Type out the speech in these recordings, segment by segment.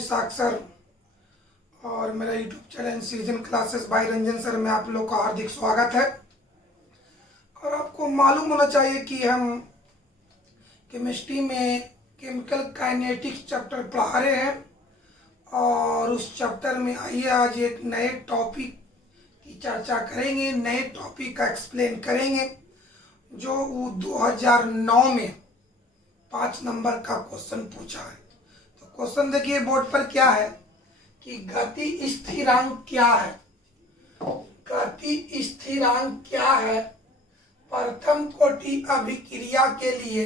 साक्षर और मेरा YouTube channel season classes bye Ranjan sir में आप लोग का हार्दिक स्वागत है। और आपको मालूम होना चाहिए कि हम केमिस्ट्री में केमिकल काइनेटिक्स चैप्टर पढ़ा रहे हैं और उस चैप्टर में आइए आज एक नए टॉपिक की चर्चा करेंगे, नए टॉपिक का एक्सप्लेन करेंगे जो 2009 में 5 नंबर का क्वेश्चन पूछा है। तो क्वेश्चन देखिए बोर्ड पर क्या है कि गति स्थिरांक क्या है। गति स्थिरांक क्या है, प्रथम कोटि अभिक्रिया के लिए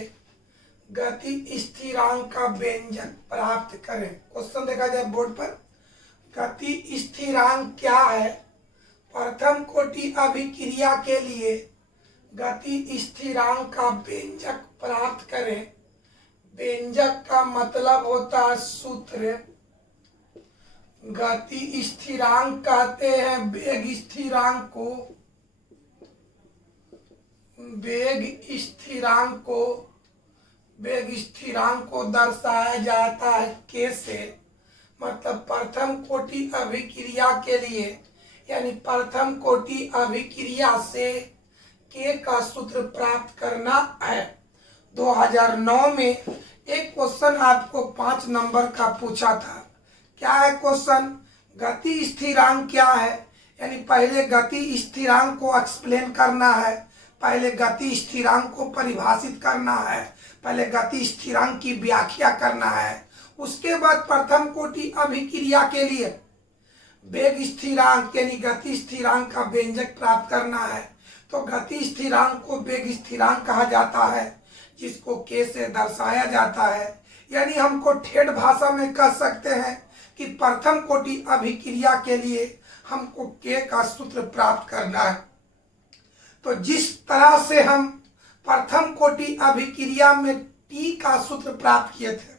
गति स्थिरांक का व्यंजक प्राप्त करें। क्वेश्चन देखा जाए बोर्ड पर, गति स्थिरांक क्या है, प्रथम कोटि अभिक्रिया के लिए गति स्थिरांक का व्यंजक प्राप्त करें। व्यंजक का मतलब होता है सूत्र। गति स्थिरांक कहते हैं वेग स्थिरांक को, वेग स्थिरांक को दर्शाया जाता है के से, मतलब प्रथम कोटि अभिक्रिया के लिए यानी प्रथम कोटि अभिक्रिया से के का सूत्र प्राप्त करना है। 2009 में एक क्वेश्चन आपको 5 नंबर का पूछा था। क्या है क्वेश्चन? गति स्थिरांक क्या है, यानी पहले गति स्थिरांक को एक्सप्लेन करना है, पहले गति स्थिरांक को परिभाषित करना है, पहले गति स्थिरांक की व्याख्या करना है, उसके बाद प्रथम कोटि अभिक्रिया के लिए वेग स्थिरांक यानी गति स्थिरांक का व्यंजक प्राप्त करना है। तो गति स्थिरांक को वेग स्थिरांक कहा जाता है जिसको के से दर्शाया जाता है। यानी हमको ठेठ भाषा में कह सकते हैं कि प्रथम कोटि अभिक्रिया के लिए हमको के का सूत्र प्राप्त करना है। तो जिस तरह से हम प्रथम कोटि अभिक्रिया में टी का सूत्र प्राप्त किए थे,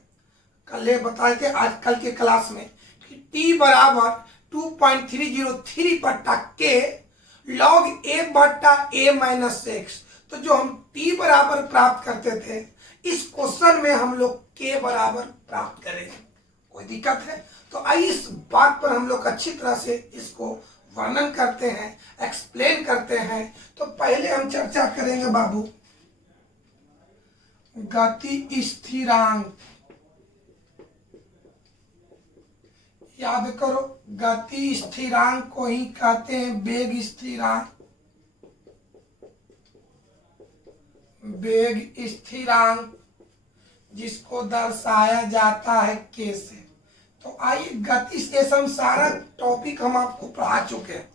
कल बताए थे आज कल के क्लास में कि टी बराबर 2.303 बट्टा के लॉग ए बट्टा ए माइनस एक्स। तो जो हम टी बराबर प्राप्त करते थे, इस क्वेश्चन में हम लोग के बराबर प्राप्त करेंगे। कोई दिक्कत है? तो आइए इस बात पर हम लोग अच्छी तरह से इसको वर्णन करते हैं, एक्सप्लेन करते हैं। तो पहले हम चर्चा करेंगे बाबू गति स्थिरांक। याद करो, गति स्थिरांक को ही कहते हैं वेग स्थिरांक। वेग स्थिरांक जिसको दर्शाया जाता है के से। तो आइए गति से हम सारा टॉपिक हम आपको पढ़ा चुके हैं।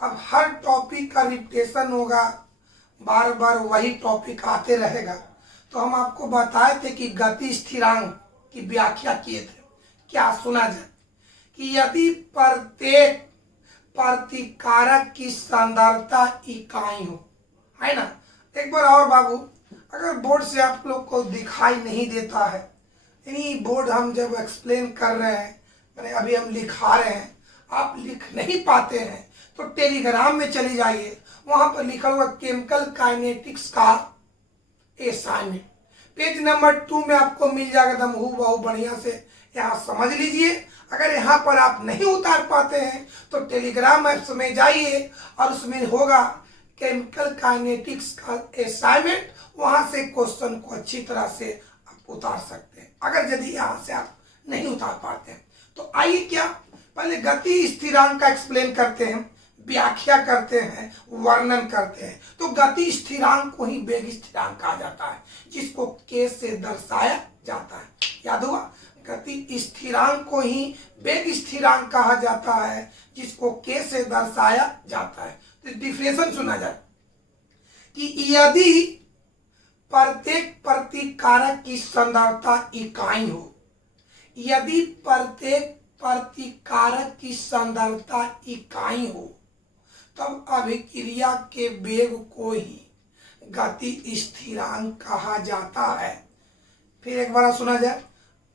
अब हर टॉपिक का रिपीटेशन होगा, बार बार वही टॉपिक आते रहेगा। तो हम आपको बताए थे कि गति स्थिरांक की व्याख्या किए थे। क्या सुना जाए कि यदि प्रत्येक प्रतिकारक की सांद्रता इकाई हो, है ना। एक बार और बाबू, अगर बोर्ड से आप लोग को दिखाई नहीं देता है, यानी बोर्ड हम जब एक्सप्लेन कर रहे हैं, मैंने अभी हम लिखा रहे हैं, आप लिख नहीं पाते हैं तो टेलीग्राम में चले जाइए, वहां पर लिखा हुआ केमिकल काइनेटिक्स का असाइनमेंट पेज नंबर 2 में आपको मिल जाएगा। एकदम हूबहू बढ़िया से यहाँ समझ लीजिए। अगर यहाँ पर आप नहीं उतार पाते हैं तो टेलीग्राम ऐप्स में जाइए और उसमें होगा केमिकल काइनेटिक्स का असाइनमेंट, वहां से क्वेश्चन को अच्छी तरह से आप उतार सकते हैं, अगर यदि यहाँ से आप नहीं उतार पाते हैं। तो आइए क्या पहले गति स्थिरांक का एक्सप्लेन करते हैं, व्याख्या करते हैं, वर्णन करते हैं। तो गति स्थिरांक को ही वेग स्थिरांक कहा जाता है जिसको के से दर्शाया जाता है। याद हुआ, गति स्थिरांक को ही वेग स्थिरांक कहा जाता है जिसको के से दर्शाया जाता है। तो डिफरेंशिएशन सुना जाए कि यदि प्रत्येक प्रतिकारक की सांद्रता इकाई हो, यदि प्रत्येक प्रतिकारक की सांद्रता इकाई हो, तब अभिक्रिया के वेग को ही गति स्थिरांक कहा जाता है। फिर एक बार सुना जाए,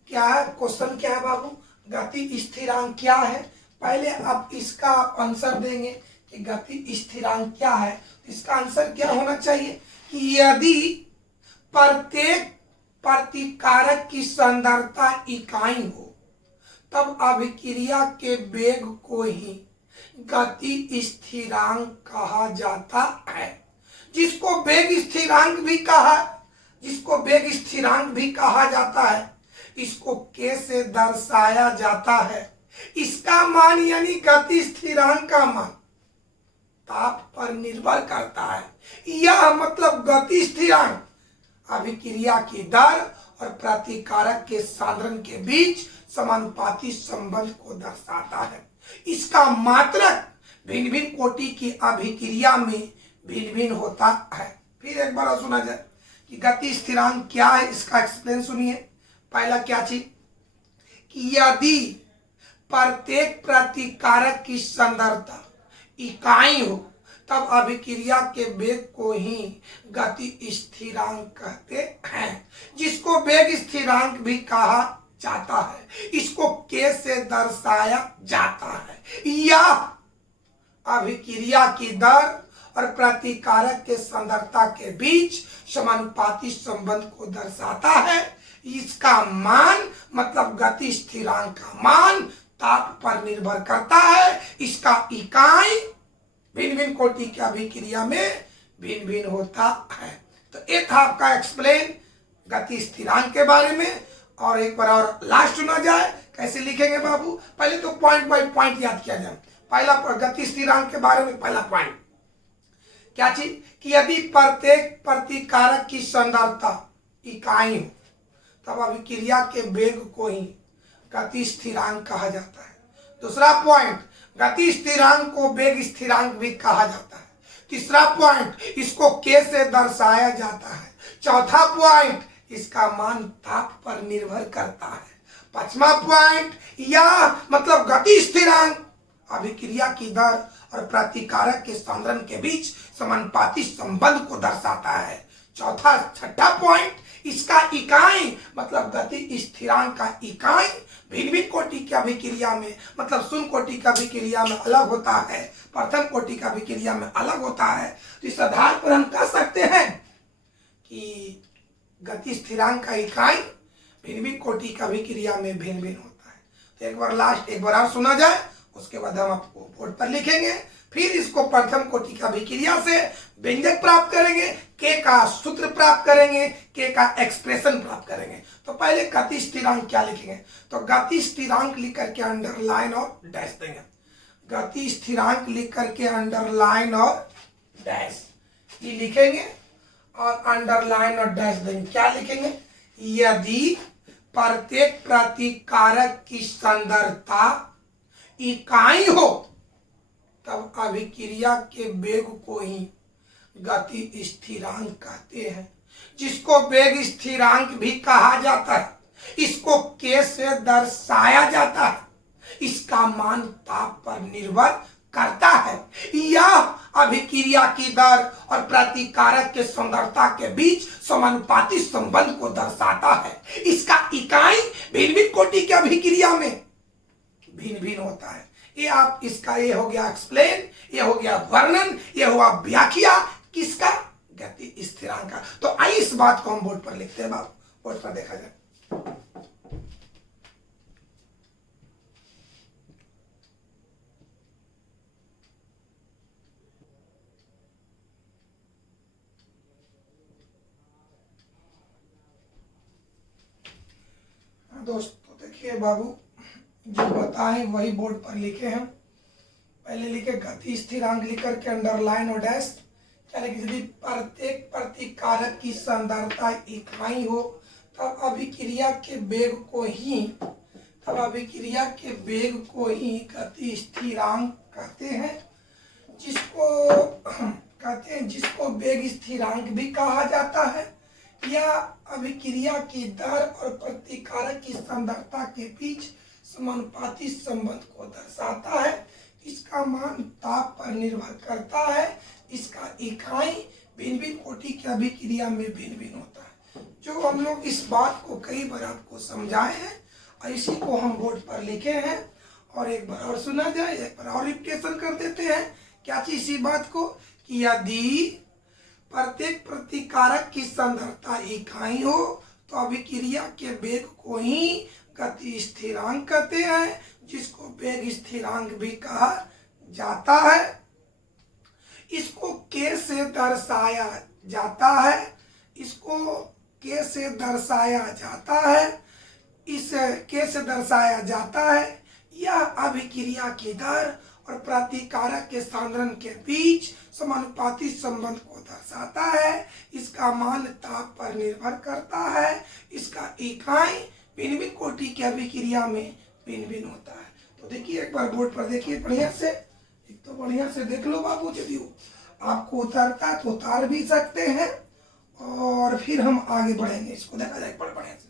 क्या है क्वेश्चन? क्या है बाबू? गति स्थिरांक क्या है? पहले आप इसका आंसर देंगे कि गति स्थिरांक क्या है। इसका आंसर क्या होना चाहिए कि यदि प्रत्येक प्रतिकारक की सांद्रता इकाई हो तब अभिक्रिया के वेग को ही गति स्थिरांक कहा जाता है। जिसको वेग स्थिरांक भी कहा जाता है, इसको के से दर्शाया जाता है। इसका मान यानी गति स्थिरांक का मान ताप पर निर्भर करता है। यह मतलब गति स्थिरांक अभिक्रिया की दर और प्रतिकारक के सांद्रण के बीच समानुपाती संबंध को दर्शाता है। इसका मात्रक भिन्न भिन्न कोटि की अभिक्रिया में भिन्न भिन्न होता है। फिर एक बार सुना जाए कि गति स्थिरांक क्या है, इसका एक्सप्लेन सुनिए। पहला क्या चीज कि यदि प्रत्येक प्रतिकारक की सांद्रता इकाई हो तब अभिक्रिया के वेग को ही गति स्थिरांक कहते हैं। जिसको वेग स्थिरांक भी कहा जाता है, इसको के से दर्शाया जाता है। यह अभिक्रिया की दर और प्रतिकारक के सांद्रता के बीच समानुपाती संबंध को दर्शाता है। इसका मान मतलब गति स्थिरांक का मान ताप पर निर्भर करता है। इसका इकाई भिन्न भिन्न कोटि की अभिक्रिया में भिन्न भिन्न होता है। तो एक था आपका एक्सप्लेन गति स्थिरांक के बारे में। और एक बार और लास्ट सुना जाए, कैसे लिखेंगे बाबू? पहले तो पॉइंट बाय पॉइंट याद किया जाए। पहला गति स्थिरांक के बारे में पहला पॉइंट क्या चीज कि यदि प्रत्येक प्रतिकारक की सांद्रता इकाई हो तब अभिक्रिया के वेग को ही गति स्थिरांक कहा जाता है। दूसरा पॉइंट, गति स्थिरांक को वेग स्थिरांक भी कहा जाता है। तीसरा पॉइंट, इसको के से दर्शाया जाता है। चौथा पॉइंट, इसका मान ताप पर निर्भर करता है। पांचवा पॉइंट, यह मतलब गति स्थिरांक अभिक्रिया की दर और प्रतिकारक के सांद्रण के बीच समानुपाती संबंध को दर्शाता है। छठा पॉइंट, इसका इकाई मतलब गति स्थिरांक का इकाई भिन्न भिन्न कोटि की अभिक्रिया में मतलब शून्य कोटि की अभिक्रिया में अलग होता है, प्रथम कोटि की अभिक्रिया में अलग होता है। तो इस आधार पर हम कह सकते हैं कि गति स्थिरांक का इकाई भिन्न भिन्न कोटि की अभिक्रिया में भिन्न भिन्न होता है। तो एक बार और सुना जाए, उसके बाद हम आपको बोर्ड पर लिखेंगे। फिर इसको प्रथम कोटि की अभिक्रिया से व्यंजक प्राप्त करेंगे, के का सूत्र प्राप्त करेंगे, के का एक्सप्रेशन प्राप्त करेंगे। तो पहले गति स्थिरांक क्या लिखेंगे? तो गति स्थिरांक लिख करके अंडरलाइन और डैश देंगे। गति स्थिरांक लिख करके अंडरलाइन और डैश ये लिखेंगे और अंडरलाइन और डैश देंगे। क्या लिखेंगे? यदि प्रत्येक प्रतिकारक की सांद्रता इकाई हो तब अभिक्रिया के वेग को ही गति स्थिरांक कहते हैं। जिसको वेग स्थिरांक भी कहा जाता है, इसको के से दर्शाया जाता है। इसका मान ताप पर निर्भर करता है। यह अभिक्रिया की दर और प्रतिकारक के सांद्रता के बीच समानुपाती संबंध को दर्शाता है। इसका इकाई भिन्न भिन्न कोटि की अभिक्रिया में भिन्न भिन्न होता है। ये आप इसका ये हो गया एक्सप्लेन, ये हो गया वर्णन, ये हुआ व्याख्या किसका? गति स्थिरांक का। तो आइए इस बात को हम बोर्ड पर लिखते हैं। बोर्ड पर देखा जाए। दोस्तों देखिए बाबू, जो बताएं वही बोर्ड पर लिखे हैं। पहले लिखे गति स्थिरांक लिख करके अंडरलाइन और डैश। क्या लिखे? यदि प्रत्येक प्रतिकारक की सांद्रता इकाई हो तब अभिक्रिया के वेग को ही गति स्थिरांक कहते हैं। जिसको वेग स्थिरांक भी कहा जाता है। यह अभिक्रिया की दर और प्रतिकारक की सांद्रता के बीच समानुपाती संबंध को दर्शाता है। इसका मान ताप पर निर्भर करता है। इसका इकाई भिन्न भिन्न कोटि की अभिक्रिया में भिन्न भिन्न होता है। जो हम लोग इस बात को कई बार आपको समझाए हैं और इसी को हम बोर्ड पर लिखे हैं। और एक बार और सुना जाए, एक बार और रिपीटेशन कर देते हैं। क्या चीज? इसी बात को कि यदि प्रत्येक प्रतिकारक की सांद्रता इकाई हो तो अभिक्रिया के वेग को ही गति स्थिरांक कहते हैं, जिसको वेग स्थिरांक भी कहा जाता है। इसको के से दर्शाया जाता है, इसको के से दर्शाया जाता है, इस के से दर्शाया जाता है। यह अभिक्रिया की दर और प्रतिकारक के सांद्रण के बीच समानुपाती संबंध को दर्शाता है। इसका मान ताप पर निर्भर करता है। इसका इकाई भिन्न भिन्न कोटि की अभिक्रिया में भिन्न भिन्न होता है। तो देखिए एक बार बोर्ड पर देखिए बढ़िया से, एक तो बढ़िया से देख लो बाबू, यदि आपको उतारता है तो उतार भी सकते हैं और फिर हम आगे बढ़ेंगे। इसको देखा जाए बढ़िया से।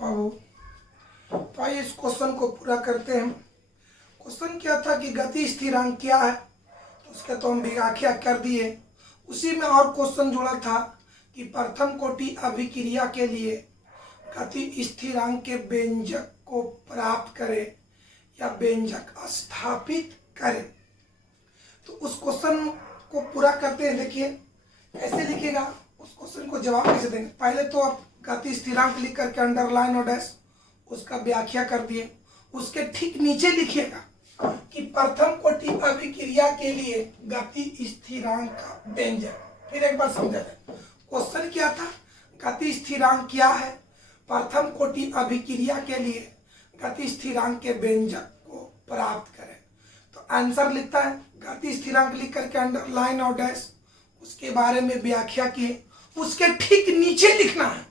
बाबू तो आइए इस क्वेश्चन को पूरा करते हैं। क्वेश्चन क्या था कि गति स्थिरांक क्या है, तो उसका तो हम व्याख्या कर दिए। उसी में और क्वेश्चन जुड़ा था कि प्रथम कोटि अभिक्रिया के लिए गति स्थिरांक के व्यंजक को प्राप्त करे या व्यंजक स्थापित करे। तो उस क्वेश्चन को पूरा करते हैं। देखिए कैसे लिखेगा, उस क्वेश्चन को जवाब कैसे देंगे। पहले तो आप गति स्थिरांक लिख करके अंडरलाइन और डैश उसका व्याख्या कर दिए। उसके ठीक नीचे लिखिएगा कि प्रथम कोटि अभिक्रिया के लिए गति स्थिरांक का व्यंजक। फिर एक बार समझा जाए क्वेश्चन क्या था, गति स्थिरांक क्या है, प्रथम कोटि अभिक्रिया के लिए गति स्थिरांक के व्यंजक को प्राप्त करें। तो आंसर लिखता है, गति स्थिरांक लिख करके अंडरलाइन और डैश उसके बारे में व्याख्या किए। उसके ठीक नीचे लिखना है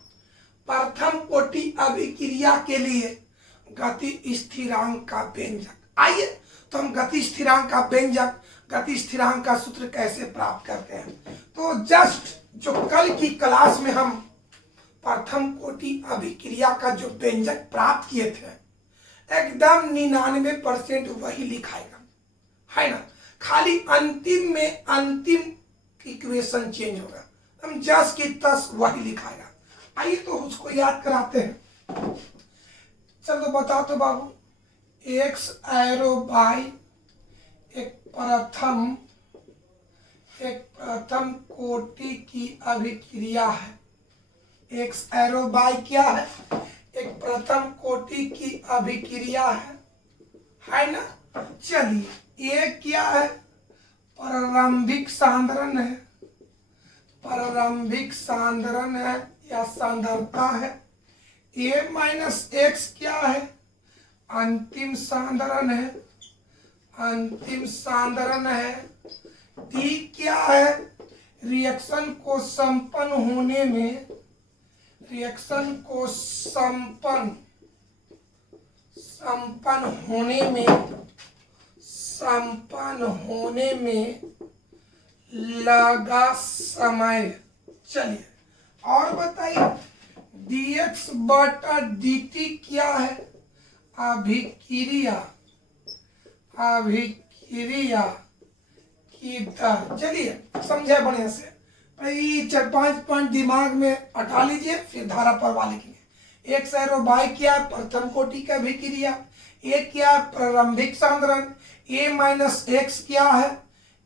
प्रथम कोटि अभिक्रिया के लिए गति स्थिरांक का व्यंजक। आइए तो हम गति स्थिरांक का व्यंजक, गति स्थिरांक का सूत्र कैसे प्राप्त करते हैं। तो जस्ट जो कल की क्लास में हम प्रथम कोटि अभिक्रिया का जो व्यंजक प्राप्त किए थे, एकदम 99% वही लिखाएगा, है ना। खाली अंतिम में अंतिम इक्वेशन चेंज होगा, हम जस की तस वही लिखाएगा। आइए तो उसको याद कराते हैं। चलो बताओ तो बाबू, एक्स एरो बाई एक प्रथम कोटि की अभिक्रिया है। एक्स एरो बाई क्या है, एक प्रथम कोटि की अभिक्रिया है ना। चलिए ये क्या है, प्रारंभिक सांद्रण है, प्रारंभिक सांद्रण है या सांद्रता है। ए माइनस एक्स क्या है, अंतिम सांद्रण है, अंतिम सांद्रण है। टी क्या है, रिएक्शन को संपन्न होने में, रिएक्शन को संपन्न होने में लगा समय। चलिए और बताइए, dx बटा dt क्या है, अभिक्रिया की दर। चलिए समझे बढ़िया से। भाई 4-5 पॉइंट दिमाग में हटा लीजिए, फिर धारा प्रवाह लिखेंगे। एक्स एरो बाई क्या, प्रथम कोटि का अभिक्रिया। ए क्या, प्रारंभिक सांद्रण। ए माइनस एक्स क्या है,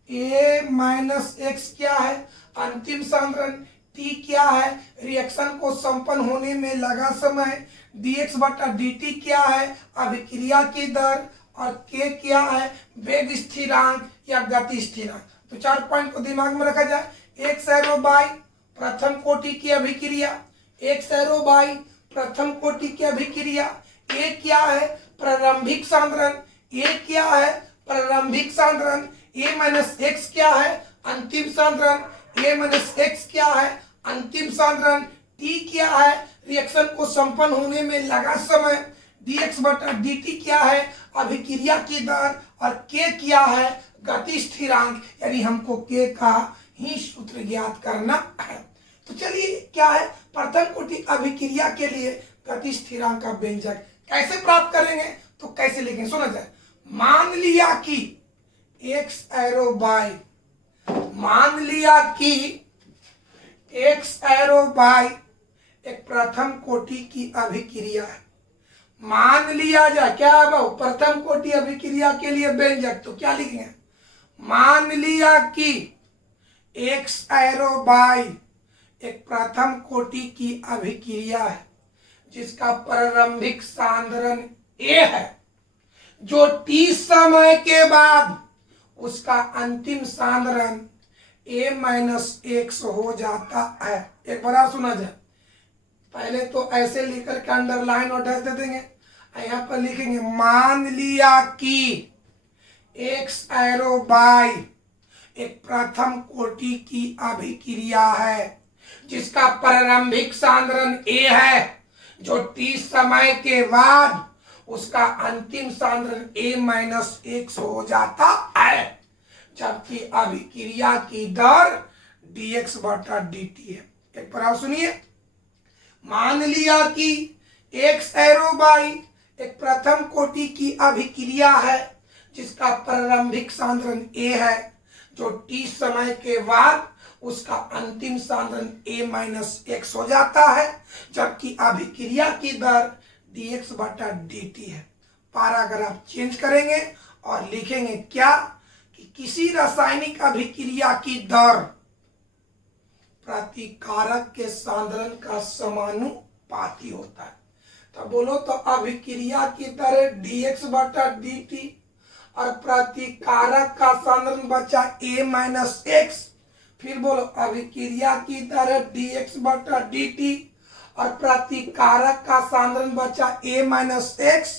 ए माइनस एक्स क्या है, अंतिम सांद्रण। टी क्या है, रिएक्शन को संपन्न होने में लगा समय। dx बटा dt क्या है, अभिक्रिया की दर। और k क्या है, वेग स्थिरांक या गति स्थिरांक। तो 4 पॉइंट को दिमाग में रखा जाए। एक्स एरो बाई प्रथम कोटि की अभिक्रिया, एक्स एरो बाई प्रथम कोटि की अभिक्रिया। ए क्या है, प्रारंभिक सांद्रण। ए क्या है, प्रारंभिक सांद्रण। ए माइनस एक्स क्या है, अंतिम सांद्रण। ए माइनस एक्स क्या है, अंतिम सांद्रण। टी क्या है, रिएक्शन को संपन्न होने में लगा समय। dx बटा dt क्या है, अभिक्रिया की दर। और k क्या है, गति स्थिरांक, यानी हमको k का ही सूत्र ज्ञात करना है। तो चलिए क्या है, प्रथम कोटि अभिक्रिया के लिए गति स्थिरांक का व्यंजक कैसे प्राप्त करेंगे, तो कैसे लिखेंगे सुना जाए। मान लिया कि एक्स एरो बाई, मान लिया कि एक्स एरो बाई एक प्रथम कोटि की अभिक्रिया है। मान लिया जाए क्या है बाबू, प्रथम कोटि अभिक्रिया के लिए व्यंजक, तो क्या लिखेंगे, मान लिया कि एक्स एरो बाई एक प्रथम कोटि की अभिक्रिया है जिसका प्रारंभिक सांद्रण ए है, जो t समय के बाद उसका अंतिम सांद्रण a माइनस एक्स हो जाता है। एक बार और सुना जाए, पहले तो ऐसे लिखकर के अंडरलाइन और डैश दे देंगे, यहां पर लिखेंगे मान लिया कि एक्स एरो बाई एक प्रथम कोटि की अभिक्रिया है जिसका प्रारंभिक सांद्रण ए है, जो t समय के बाद उसका अंतिम सांद्रण a माइनस एक्स हो जाता है, जबकि अभिक्रिया की दर dx बटा dt है। एक बार आप सुनिए, मान लिया कि एक्स एरो बाई एक प्रथम कोटि की अभिक्रिया है जिसका प्रारंभिक सांद्रण a है, जो t समय के बाद उसका अंतिम सांद्रण a माइनस एक्स हो जाता है, जबकि अभिक्रिया की दर dx बटा dt है। पैराग्राफ चेंज करेंगे और लिखेंगे क्या कि किसी रासायनिक अभिक्रिया की दर प्रतिकारक के सांद्रण का समानुपाती होता है। तो बोलो तो अभिक्रिया की दर है dx बटा dt और प्रतिकारक का सांद्रण बचा a माइनस एक्स। फिर बोलो अभिक्रिया की दर है dx बटा dt और प्रतिकारक का सांद्रण बचा a माइनस एक्स।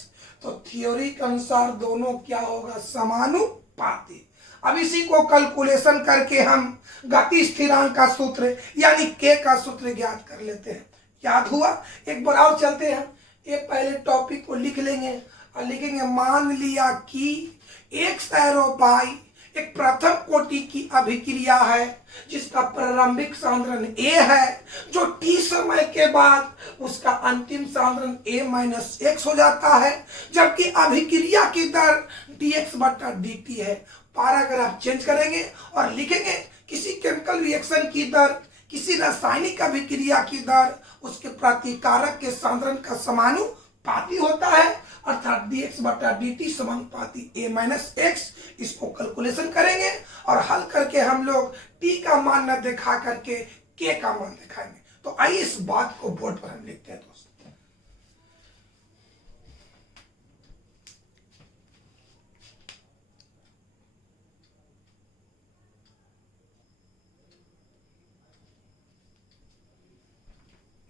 तो थ्योरी के अनुसार दोनों क्या होगा, समानुपाती। अब इसी को कैलकुलेशन करके हम गति स्थिरांक का सूत्र यानी k का सूत्र ज्ञात कर लेते हैं। याद हुआ, एक बार और चलते हैं, ये पहले टॉपिक को लिख लेंगे और लिखेंगे मान लिया कि एक्स एरो बाई एक प्रथम कोटि की अभिक्रिया है जिसका प्रारंभिक सांद्रण a है, जो t समय के बाद उसका अंतिम सांद्रण a माइनस एक्स हो जाता है, जबकि अभिक्रिया की दर dx बटा dt है। पैराग्राफ चेंज करेंगे और लिखेंगे किसी केमिकल रिएक्शन की दर, किसी रासायनिक अभिक्रिया की दर उसके प्रतिकारक के सांद्रण का समानुपाती होता है, अर्थात dx बटा dt समानुपाती a माइनस एक्स। इसको कैलकुलेशन करेंगे और हल करके हम लोग t का मान न दिखा करके k का मान दिखाएंगे। तो आइए इस बात को बोर्ड पर हम लिखते हैं दोस्तों।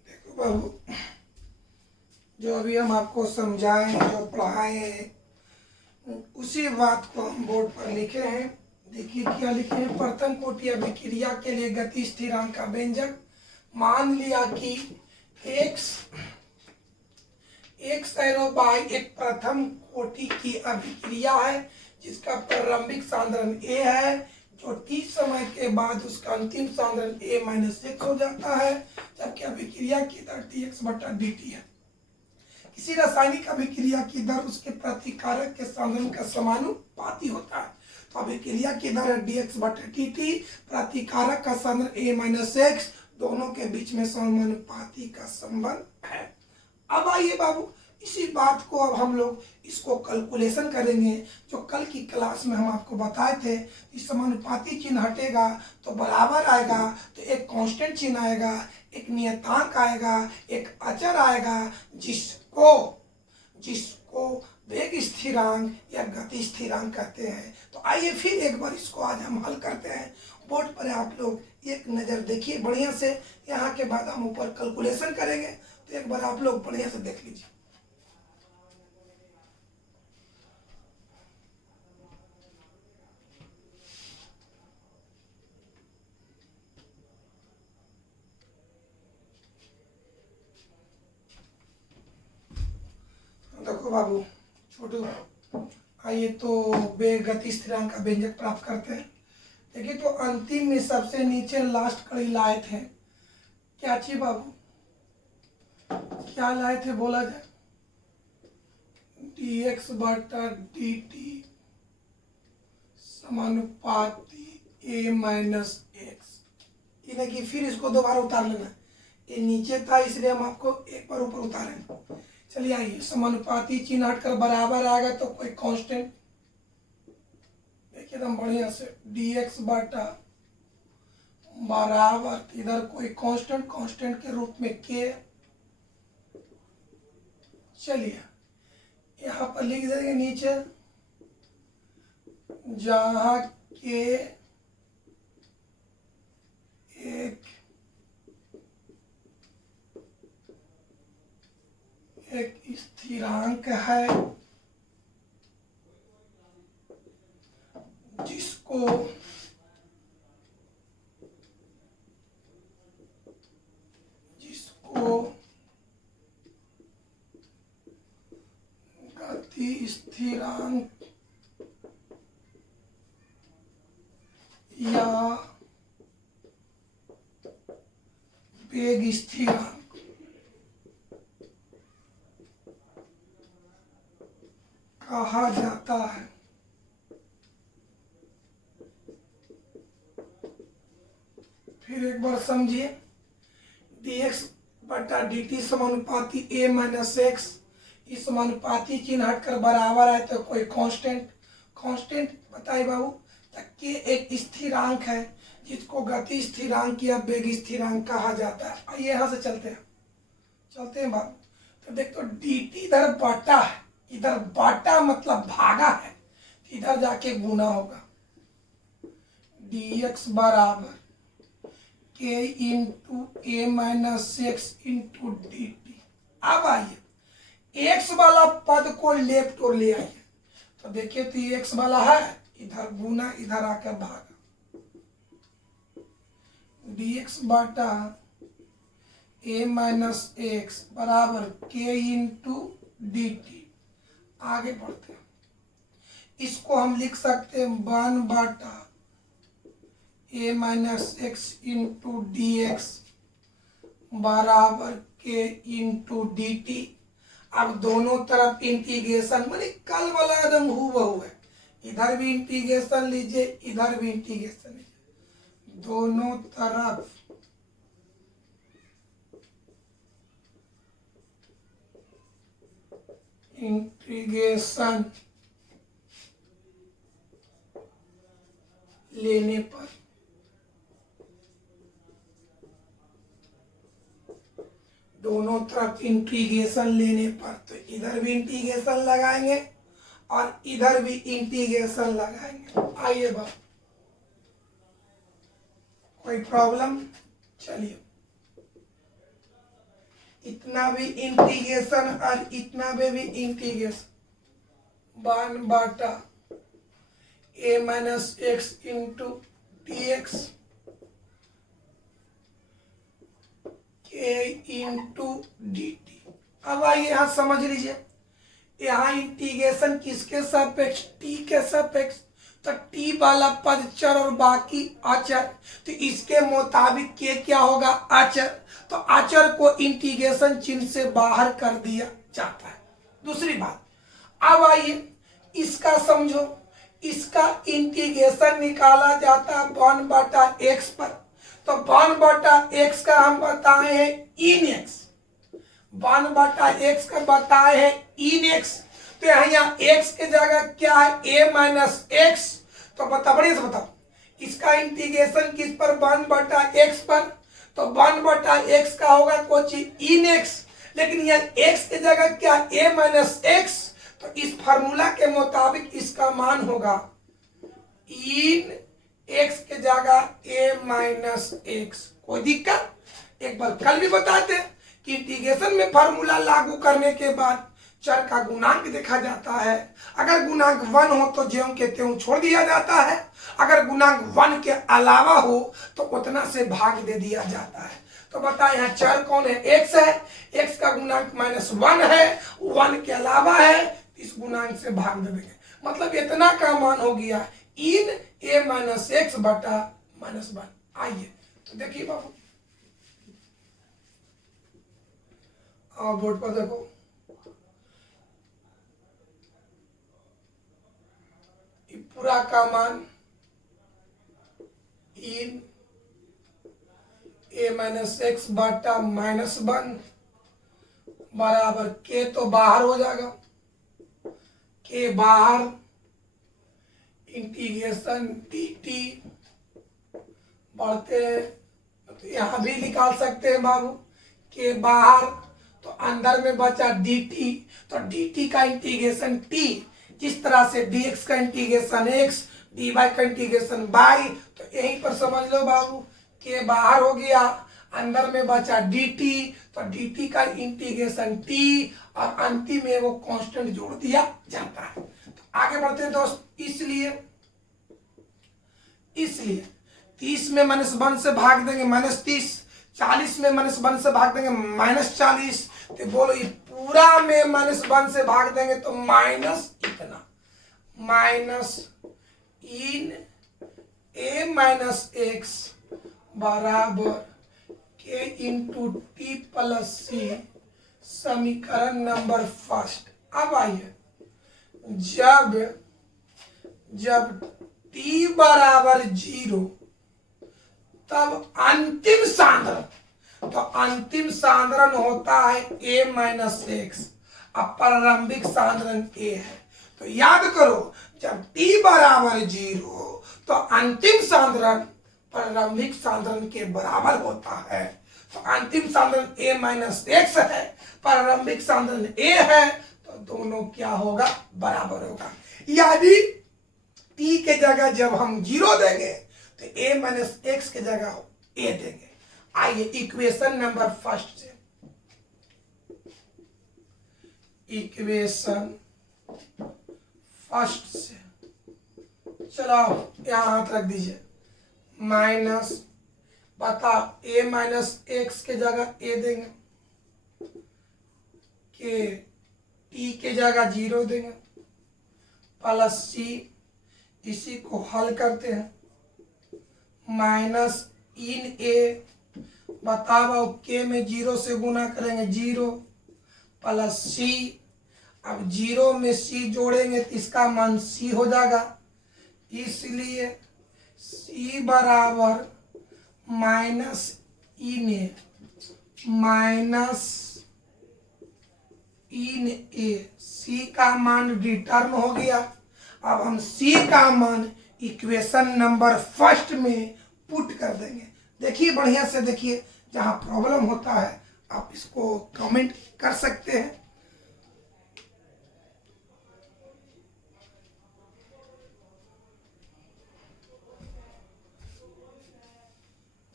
देखो बाबू, जो अभी हम आपको समझाएं, जो पढ़ाएं, उसी बात को हम बोर्ड पर लिखे हैं। देखिए क्या लिखे हैं, प्रथम कोटि अभिक्रिया के लिए गति स्थिरांक का व्यंजक, मान लिया कि एक्स एरो बाई एक प्रथम कोटि की अभिक्रिया है जिसका प्रारंभिक सांद्रण a है, जो t समय के बाद उसका अंतिम सांद्रण a माइनस एक्स हो जाता है, जबकि अभिक्रिया की दर dx बटा dt है। किसी रासायनिक अभिक्रिया की दर उसके प्रतिकारक के सांद्रण का समानुपाती होता है। तो अभिक्रिया की दर है dx बटा dt, प्रतिकारक का सांद्रण a माइनस एक्स, दोनों के बीच में समानुपाती का संबंध है। अब आइए बाबू, इसी बात को अब हम लोग इसको कैलकुलेशन करेंगे। जो कल की क्लास में हम आपको बताए थे, इस समानुपाती चिन्ह हटेगा तो बराबर आएगा, तो एक कांस्टेंट चिन्ह आएगा, एक नियतांक आएगा, एक अचर आएगा, जिसको वेग स्थिरांक या गति स्थिरांक कहते हैं। तो आइए फिर एक बार इसको आज हम हल करते हैं। बोर्ड पर आप लोग एक नज़र देखिए बढ़िया से, यहाँ के बाद हम ऊपर कैलकुलेशन करेंगे, तो एक बार आप लोग बढ़िया से देख लीजिए। देखो बाबू छोटू, आइए तो वेग गति स्थिरांक का व्यंजक प्राप्त करते हैं। देखिए तो अंतिम में सबसे नीचे लास्ट कड़ी लाए थे, क्या चाहिए बाबू, क्या लाए थे बोला जाए, dx बटा dt समानुपाती ए माइनस एक्स, यानी कि फिर इसको दोबारा उतार लेना। ये नीचे था इसलिए हम आपको एक बार ऊपर उतारें। चलिए आइए, समानुपाती चिन्ह हटकर बराबर आ गया तो कोई कांस्टेंट, देखिए एकदम बढ़िया से dx बटा बराबर इधर कोई कांस्टेंट, कांस्टेंट के रूप में k। चलिए यहाँ पर लिख देंगे नीचे, जहाँ k एक स्थिरांक है जिसको गति स्थिरांक या वेग स्थिरांक कहा जाता है। फिर एक बार समझिए, dx बटा dt समानुपाती a माइनस एक्स, इस समानुपाती चिन्ह हटकर बराबर है तो कोई कांस्टेंट, कांस्टेंट बताइए बाबू, के एक स्थिरांक है जिसको गति स्थिरांक या वेग स्थिरांक कहा जाता है। आइए यहाँ से चलते हैं बाबू। तो देखो dt इधर बटा है, इधर बटा मतलब भागा है, इधर जाके गुना होगा। dx बराबर k into e minus x into d t. अब आइए x वाला पद को लेफ्ट और ले आइए, तो देखिए तो ये x वाला है, इधर गुना, इधर आकर भागा। dx बटा a माइनस एक्स बराबर k इंटू डी टी। आगे बढ़ते हैं, इसको हम लिख सकते हैं 1 बटा a minus x into D x बराबर के इंटू डी टी। अब दोनों तरफ इंटीग्रेशन, माने कल वाला एकदम हूबहू है, इधर भी इंटीग्रेशन लीजिए, इधर भी इंटीग्रेशन लीजिए, दोनों तरफ इंटीग्रेशन लेने पर दोनों तरफ इंटीग्रेशन लेने पर तो इधर भी इंटीग्रेशन लगाएंगे और इधर भी इंटीग्रेशन लगाएंगे। आइए बात, कोई प्रॉब्लम? चलिए, इतना भी इंटीग्रेशन और इतना में भी इंटीग्रेशन। 1 बटा a minus x into D x के इंटू डी टी। अब आइए यहाँ समझ लीजिए, यहाँ इंटीग्रेशन किसके सापेक्ष? t के सापेक्ष। तो t वाला पद चर और बाकी अचर, तो इसके मुताबिक के क्या होगा? अचर। तो अचर को इंटीग्रेशन चिन्ह से बाहर कर दिया जाता है। दूसरी बात, अब आइए इसका समझो, इसका इंटीग्रेशन निकाला जाता है 1 बटा एक्स पर। तो 1 बटा एक्स का हम बताए हैं इन एक्स, 1 बटा एक्स का बताए हैं इन एक्स। तो यहाँ एक्स के जगह क्या है? a minus x. तो बढ़िया से बताओ, इसका इंटीग्रेशन किस पर? 1 बटा एक्स पर। तो 1 बटा एक्स का होगा कुछ इन एक्स, लेकिन यहाँ एक्स के जगह क्या? a minus x. तो इस फार्मूला के मुताबिक इसका मान होगा इन एक्स के जगह a माइनस एक्स। कोई दिक्कत? एक बार कल भी बताते कि इंटीग्रेशन में फार्मूला लागू करने के बाद चर का गुणांक देखा जाता है। अगर गुणांक 1 हो तो ज्यों के त्यों छोड़ दिया जाता है, अगर गुणांक 1 के अलावा हो तो उतना से भाग दे दिया जाता है। तो बताए यहाँ चर कौन है? x है, x का गुणांक -1 है, 1 के अलावा है, इस गुणांक से भाग दे देंगे। मतलब इतना का मान हो गया इन a माइनस एक्स बटा -1। आइए तो देखिए बाबू, और बोर्ड पर देखो, पूरा का मान इन ए माइनस एक्स बटा -1 बराबर के तो बाहर हो जाएगा, के बाहर इंटीग्रेशन डी टी बढ़ते हैं तो यहां भी निकाल सकते हैं बाबू, के बाहर तो अंदर में बचा डी टी, तो डी टी का इंटीग्रेशन टी, जिस तरह से डी एक्स का इंटीग्रेशन एक्स, डी वाई का इंटीग्रेशन वाई, तो यहीं पर समझ लो बाबू, के बाहर हो गया, अंदर में बचा डी टी, तो डी टी का इंटीग्रेशन टी, और अंतिम में वो कांस्टेंट जोड़ दिया जाता है। तो आगे बढ़ते हैं दोस्त, इसलिए 30 में -1 से भाग देंगे -30, 40 में -1 से भाग देंगे -40, तो बोलो ये पूरा में -1 से भाग देंगे तो माइनस इतना, माइनस इन ए माइनस एक्स बराबर के इंटू टी प्लस सी, समीकरण नंबर फर्स्ट। अब आइए, जब टी बराबर 0 तब अंतिम सांद्रण, तो अंतिम सांद्रण होता है ए माइनस एक्स, अब प्रारंभिक सांद्रण ए है। तो याद करो, जब टी बराबर 0 तो अंतिम सांद्रण प्रारंभिक सांद्रण के बराबर होता है, तो अंतिम सांद्रण ए माइनस एक्स है, प्रारंभिक सांद्रण ए है, तो दोनों क्या होगा, बराबर होगा। यदि टी के जगह जब हम 0 देंगे तो ए माइनस एक्स के जगह ए देंगे। आइए इक्वेशन नंबर फर्स्ट से, इक्वेशन फर्स्ट से चलो यहां हाथ रख दीजिए, माइनस बता ए माइनस एक्स के जगह ए देंगे, के टी के जगह 0 देंगे, प्लस सी, इसी को हल करते हैं, माइनस इन ए, बताओ के में 0 से गुना करेंगे 0, प्लस सी, अब 0 में सी जोड़ेंगे तो इसका मान सी हो जाएगा, इसलिए सी बराबर माइनस इन ए, माइनस इन ए, सी का मान रिटर्न हो गया। अब हम सी का मान इक्वेशन नंबर फर्स्ट में पुट कर देंगे। देखिए बढ़िया से देखिए, जहां प्रॉब्लम होता है आप इसको कमेंट कर सकते हैं।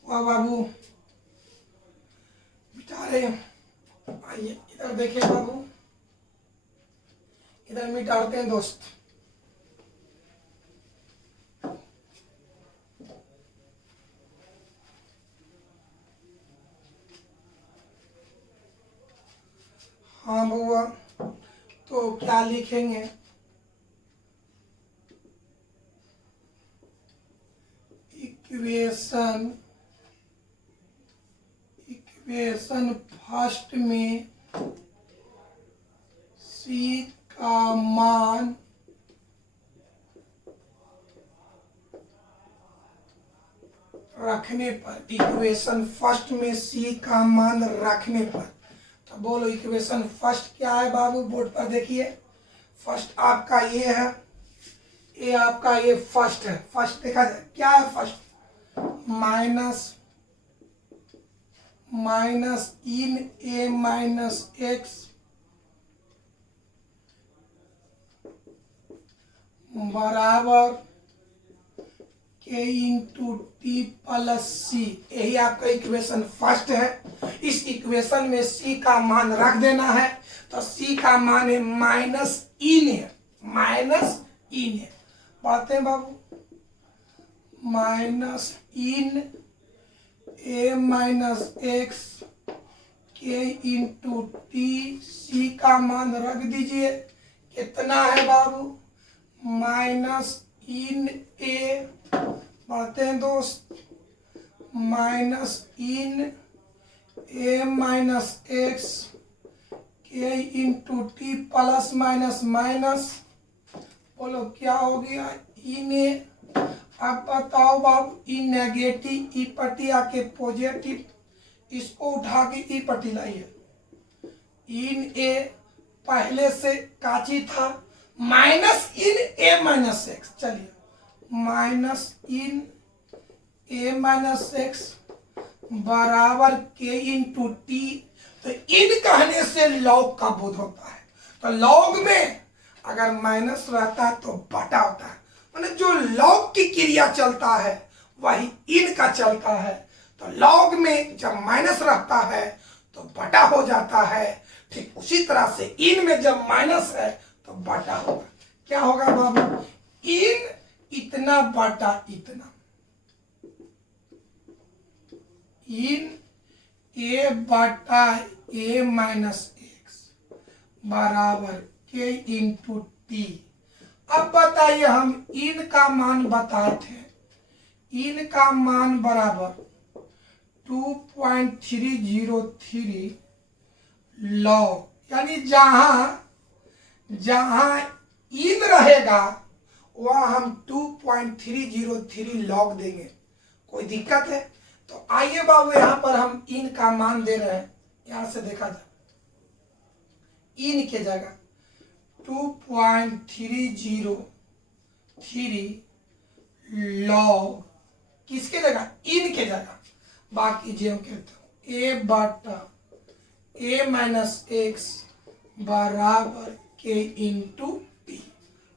वाह बाबू मिटा रहे हैं, आइए इधर देखिए बाबू, इधर मिटाते हैं दोस्त। हाँ बुआ, तो क्या लिखेंगे, इक्वेशन फर्स्ट में सी का मान रखने पर, इक्वेशन फर्स्ट में सी का मान रखने पर, तो बोलो इक्वेशन फर्स्ट क्या है बाबू, बोर्ड पर देखिए, फर्स्ट आपका ये है, ये आपका ये फर्स्ट है, फर्स्ट देखा जाए क्या है फर्स्ट, माइनस इन ए माइनस एक्स बराबर के इंटू टी प्लस सी, यही आपका इक्वेशन फर्स्ट है। इस इक्वेशन में सी का मान रख देना है, तो सी का मान है माइनस इन है, पढ़ते हैं बाबू, माइनस इन ए माइनस एक्स के इंटू टी, सी का मान रख दीजिए, कितना है बाबू, माइनस इन ए, पढ़ते हैं दोस्त, माइनस इन ए माइनस एक्स के into T plus minus minus, बोलो क्या हो गया, इन ए, अब बताओ बाबू, ई नेगेटिव ई पट्टी आके पॉजिटिव, इसको उठा के ई पट्टी लाइए। इन ए पहले से काची था माइनस इन ए माइनस एक्स, चलिए माइनस इन ए माइनस एक्स बराबर के इंटू टी। तो इन कहने से लॉग का बोध होता है, तो लॉग में अगर माइनस रहता है तो बटा होता है, मतलब जो लॉग की क्रिया चलता है वही इन का चलता है। तो लॉग में जब माइनस रहता है तो बटा हो जाता है, ठीक उसी तरह से इन में जब माइनस है तो बटा होगा। क्या होगा बाबू, इन इतना बटा इतना, इन ए बटा ए माइनस एक्स बराबर के इंटू टी। अब बताइए, हम इन का मान बताए थे, इन का मान बराबर 2.303 लॉग, यानी जहां इन रहेगा वहां हम 2.303 लॉग देंगे। कोई दिक्कत है? तो आइए बाबू, यहां पर हम इन का मान दे रहे हैं, यहां से देखा जाए इन के जगह 2.303 लॉग, किसके जगह, इन के जगह, बाकी जो कहते हो ए बटा ए माइनस एक्स बराबर के इंटू टी।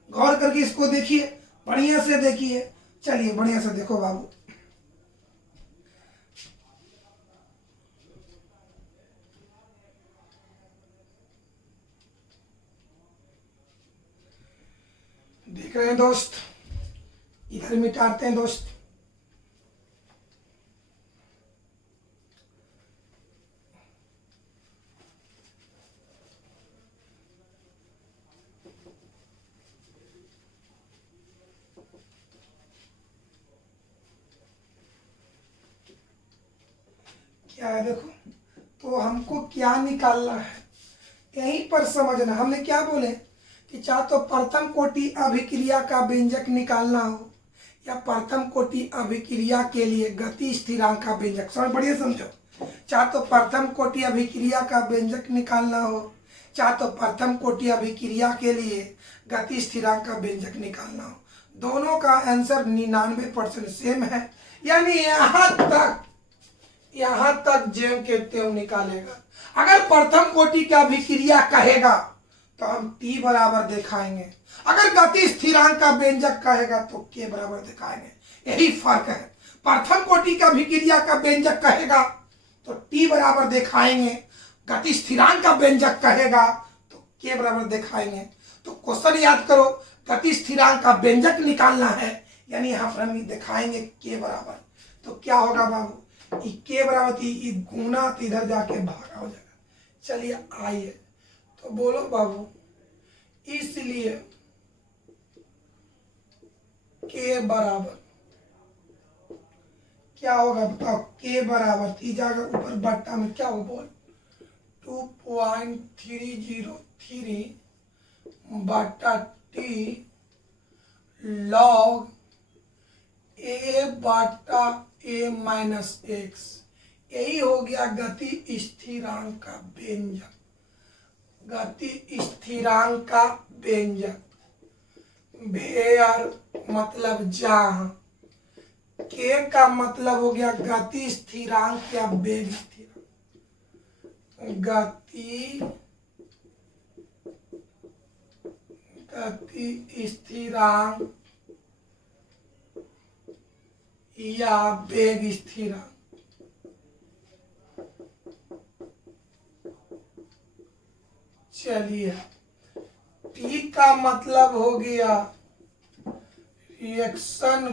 गौर करके इसको देखिए, बढ़िया से देखिए, चलिए बढ़िया से देखो बाबू। देख रहे हैं दोस्त, इधर मिटाते हैं दोस्त। क्या है देखो, तो हमको क्या निकालना है यहीं पर समझना। हमने क्या बोले कि चाहे तो प्रथम कोटि अभिक्रिया का व्यंजक निकालना हो या प्रथम कोटि अभिक्रिया के लिए गति स्थिरांक का व्यंजक, समझ बढ़िया समझो। चाहे तो प्रथम कोटि अभिक्रिया का व्यंजक निकालना हो, चाहे तो प्रथम कोटि अभिक्रिया के लिए गति स्थिरांक का व्यंजक निकालना हो, दोनों का आंसर 99% सेम है। यानी यहाँ तक जेम के त्यों निकालेगा। अगर प्रथम कोटि का अभिक्रिया कहेगा तो हम टी बराबर दिखाएंगे, अगर गति स्थिरांक का व्यंजक कहेगा तो के बराबर दिखाएंगे। यही फर्क है, प्रथम कोटि का अभिक्रिया का व्यंजक कहेगा तो टी बराबर दिखाएंगे, गति स्थिरांक का व्यंजक कहेगा तो के बराबर दिखाएंगे। तो क्वेश्चन याद करो, गति स्थिरांक का व्यंजक निकालना है, यानी यहाँ पर हम दिखाएंगे के बराबर। तो क्या होगा बाबू, के बराबर गुना तो इधर जाके भागा हो जाएगा। चलिए आइए, तो बोलो बाबू, इसलिए के बराबर क्या होगा बताओ, के बराबर थी जाएगा ऊपर बट्टा में क्या हो बोल, 2.303 बट्टा टी लॉग ए बट्टा ए माइनस एक्स। यही हो गया गति स्थिरांक का व्यंजक, गति स्थिरांक का व्यंजक। वेयर मतलब जहां, के का मतलब हो गया गति स्थिरांक या वेग स्थिरांक, गति स्थिरांक या वेग स्थिरांक। चलिए, टी का मतलब हो गया रिएक्शन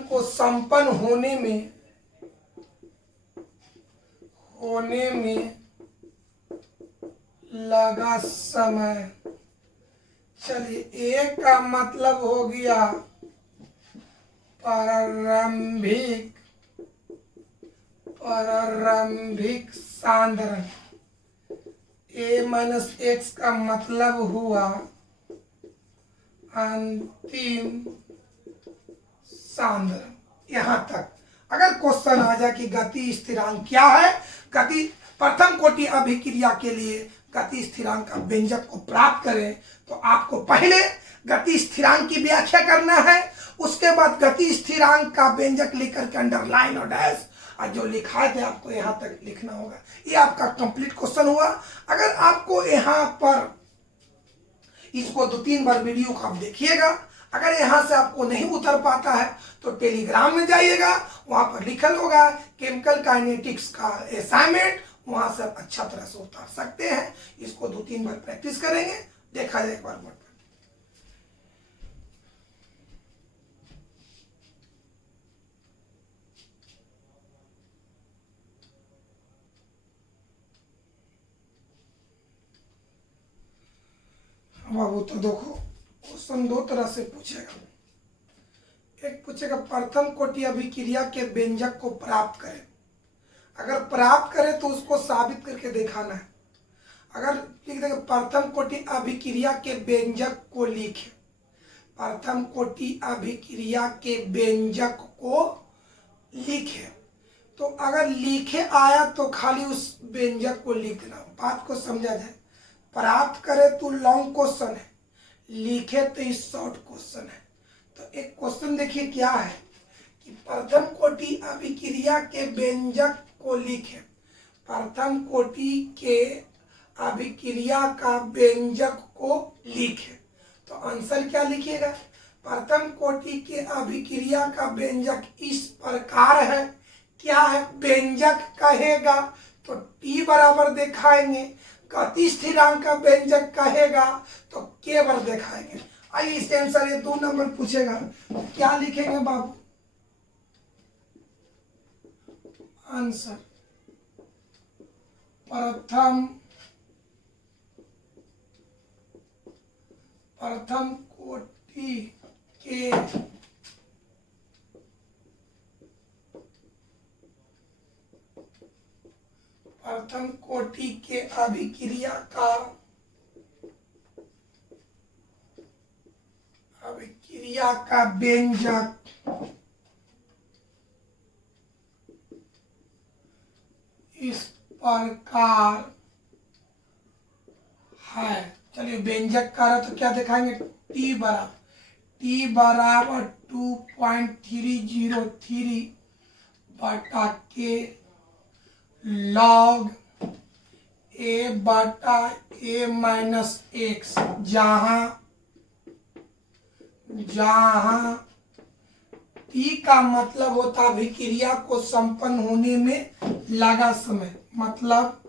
को संपन्न होने में लगा समय। चलिए, ए का मतलब हो गया प्रारंभिक सांद्रण, ए माइनस एक्स का मतलब हुआ अंतिम सांद्रण। यहां तक अगर क्वेश्चन आ जाए कि गति स्थिरांक क्या है, गति प्रथम कोटि अभिक्रिया के लिए गति स्थिरांक का व्यंजक को प्राप्त करें, तो आपको पहले गति स्थिरांक की व्याख्या करना है, उसके बाद गति स्थिरांक का व्यंजक लिख करके अंडरलाइन और डैश और जो लिखा थे आपको यहां तक लिखना होगा। ये आपका कंप्लीट क्वेश्चन हुआ। अगर आपको यहां पर इसको 2-3 बार वीडियो को आप देखिएगा, अगर यहां से आपको नहीं उतर पाता है तो टेलीग्राम में जाइएगा, वहां पर लिखल होगा केमिकल काइनेटिक्स का असाइनमेंट, वहां से आप अच्छा तरह से उतार सकते हैं। इसको 2-3 बार प्रैक्टिस करेंगे, देखा जाए एक बार बोर्ड पर। बाबू तो देखो क्वेश्चन 2 तरह से पूछेगा। एक पूछेगा प्रथम कोटि अभिक्रिया के व्यंजक को प्राप्त करें। अगर प्राप्त करें तो उसको साबित करके दिखाना है। अगर लिख देंगे प्रथम कोटि अभिक्रिया के व्यंजक को लिखे, प्रथम कोटि अभिक्रिया के व्यंजक को लिखे, तो अगर लिखे आया तो खाली उस व्यंजक को लिख देना। बात को समझा जाए, प्राप्त करे तो लॉन्ग क्वेश्चन है, लिखे तो इस शॉर्ट क्वेश्चन है। तो एक क्वेश्चन देखिए क्या है कि प्रथम कोटि अभिक्रिया के व्यंजक को लिखे, प्रथम कोटि के अभिक्रिया का व्यंजक को लिखे, तो आंसर क्या लिखिएगा? प्रथम कोटि के अभिक्रिया का व्यंजक इस प्रकार है। क्या है? व्यंजक कहेगा तो टी बराबर दिखाएंगे, गति स्थिरांक का व्यंजक कहेगा तो के बार दिखाएंगे। आइए इसके आंसर ये 2 नंबर पूछेगा, क्या लिखेंगे बाबू? आंसर प्रथम कोटि के प्रथम कोटि के अभिक्रिया का व्यंजक इस प्रकार है। चलिए व्यंजक का रहा तो क्या दिखाएंगे? टी बराबर 2.303 बटा के लॉग ए बटा ए माइनस एक्स, जहां टी का मतलब होता है अभिक्रिया को संपन्न होने में लगा समय, मतलब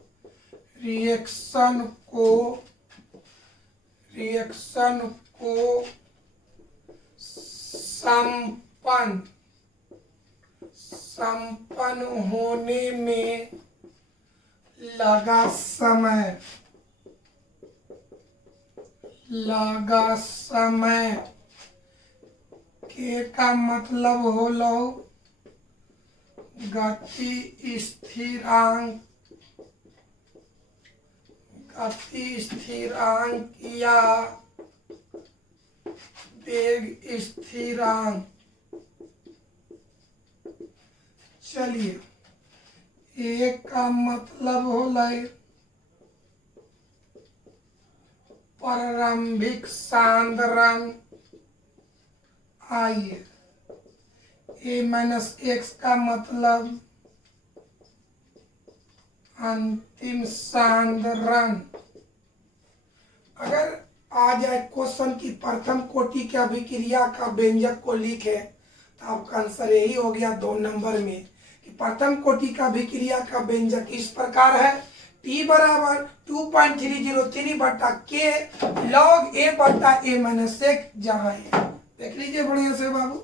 रिएक्शन को संपन्न होने में लगा समय के का मतलब होलो गति स्थिरांक या वेग स्थिरांक। चलिए एक का मतलब होला प्रारंभिक सांद्रण। आइए ए माइनस एक्स का मतलब अंतिम सांद्रण। अगर आ जाए क्वेश्चन की प्रथम कोटि के अभिक्रिया का व्यंजक को लिखे तो आपका आंसर यही हो गया 2 नंबर में कि प्रथम कोटि का अभिक्रिया का व्यंजक इस प्रकार है। टी बराबर 2.303 बटा के लॉग ए बटा ए माइनस एक्स, जहां है देख लीजिए बढ़िया से बाबू।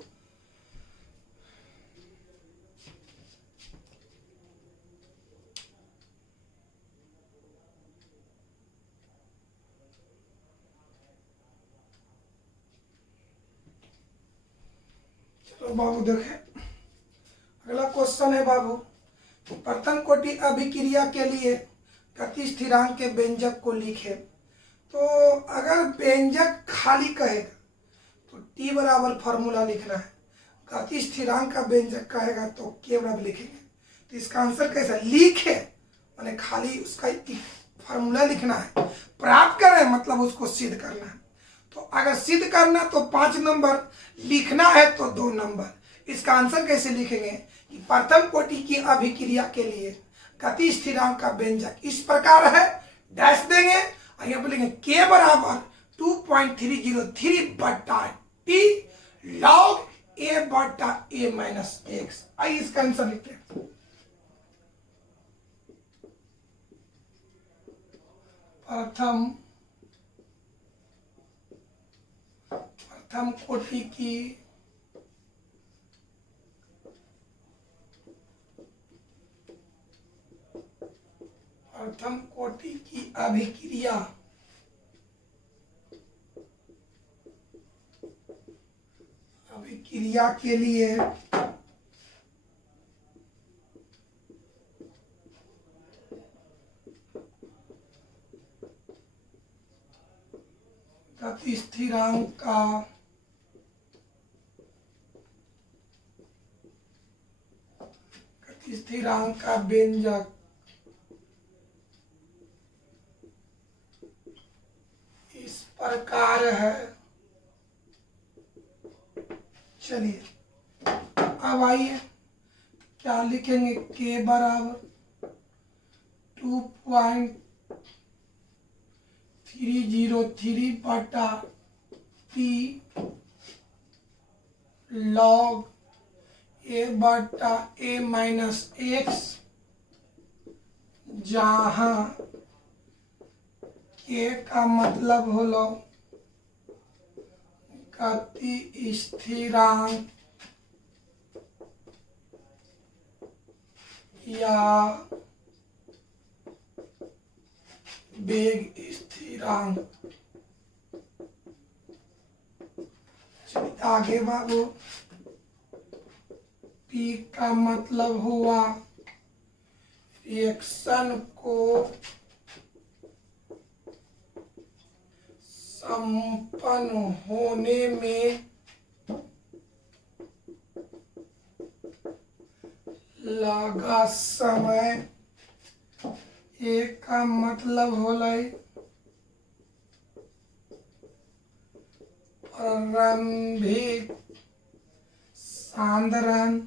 चलो बाबू देखें अगला क्वेश्चन है बाबू, प्रथम कोटि अभिक्रिया के लिए गति स्थिरांक के व्यंजक को लिखे, तो अगर व्यंजक खाली कहेगा तो टी बराबर फॉर्मूला लिखना है, गति स्थिरांक का व्यंजक कहेगा तो के बराबर लिखेंगे। तो इसका आंसर कैसा लिखे, मैंने खाली उसका फॉर्मूला लिखना है, प्राप्त करें मतलब उसको सिद्ध करना है। तो अगर सिद्ध करना तो 5 नंबर, लिखना है तो 2 नंबर। इसका आंसर कैसे लिखेंगे कि प्रथम कोटि की अभिक्रिया के लिए गति स्थिरांक का व्यंजक इस प्रकार है, डैश देंगे और यहाँ बोलेंगे के बराबर 2.303 बटा टी लॉग ए बटा ए माइनस एक्स। आइए इसका आंसर लिखते हैं। प्रथम कोटि की अभिक्रिया के लिए गति स्थिरांक का व्यंजक इस प्रकार है। चलिए अब आइए क्या लिखेंगे, के बराबर 2.303 बटा टी लॉग ए बटा ए माइनस एक्स, जहां के का मतलब होलो गति स्थिरांक या वेग स्थिरांक। चलिए आगे बाबू, पी का मतलब हुआ रिएक्शन को संपन्न होने में लगा समय। एक का मतलब होलै प्रारंभिक सांद्रण,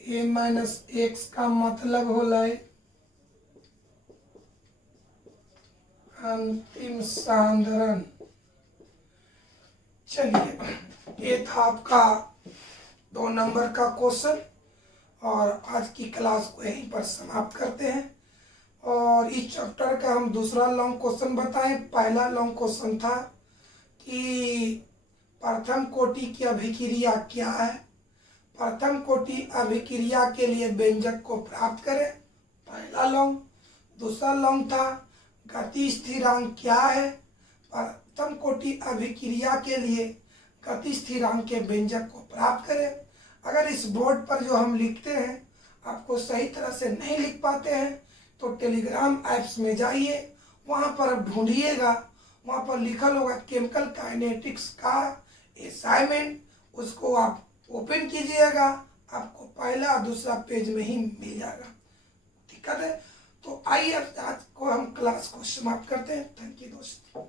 ए माइनस एक्स का मतलब होलै अंतिम सांद्रण। चलिए ये था आपका 2 नंबर का क्वेश्चन और आज की क्लास को यहीं पर समाप्त करते हैं। और इस चैप्टर का हम दूसरा लॉन्ग क्वेश्चन बताएं। पहला लॉन्ग क्वेश्चन था कि प्रथम कोटि की अभिक्रिया क्या है, प्रथम कोटि अभिक्रिया के लिए व्यंजक को प्राप्त करें, पहला लॉन्ग। दूसरा लॉन्ग था गति स्थिरांक क्या है, प्रथम कोटि अभिक्रिया के लिए गति स्थिरांक के व्यंजक को प्राप्त करें। अगर इस बोर्ड पर जो हम लिखते हैं आपको सही तरह से नहीं लिख पाते हैं तो टेलीग्राम ऐप्स में जाइए, वहाँ पर आप ढूंढिएगा, वहाँ पर लिखल होगा केमिकल काइनेटिक्स का असाइनमेंट, उसको आप ओपन कीजिएगा, आपको पहला और दूसरा पेज में ही मिल जाएगा। दिक्कत है तो आइए आज को हम क्लास को समाप्त करते हैं। थैंक यू दोस्तों।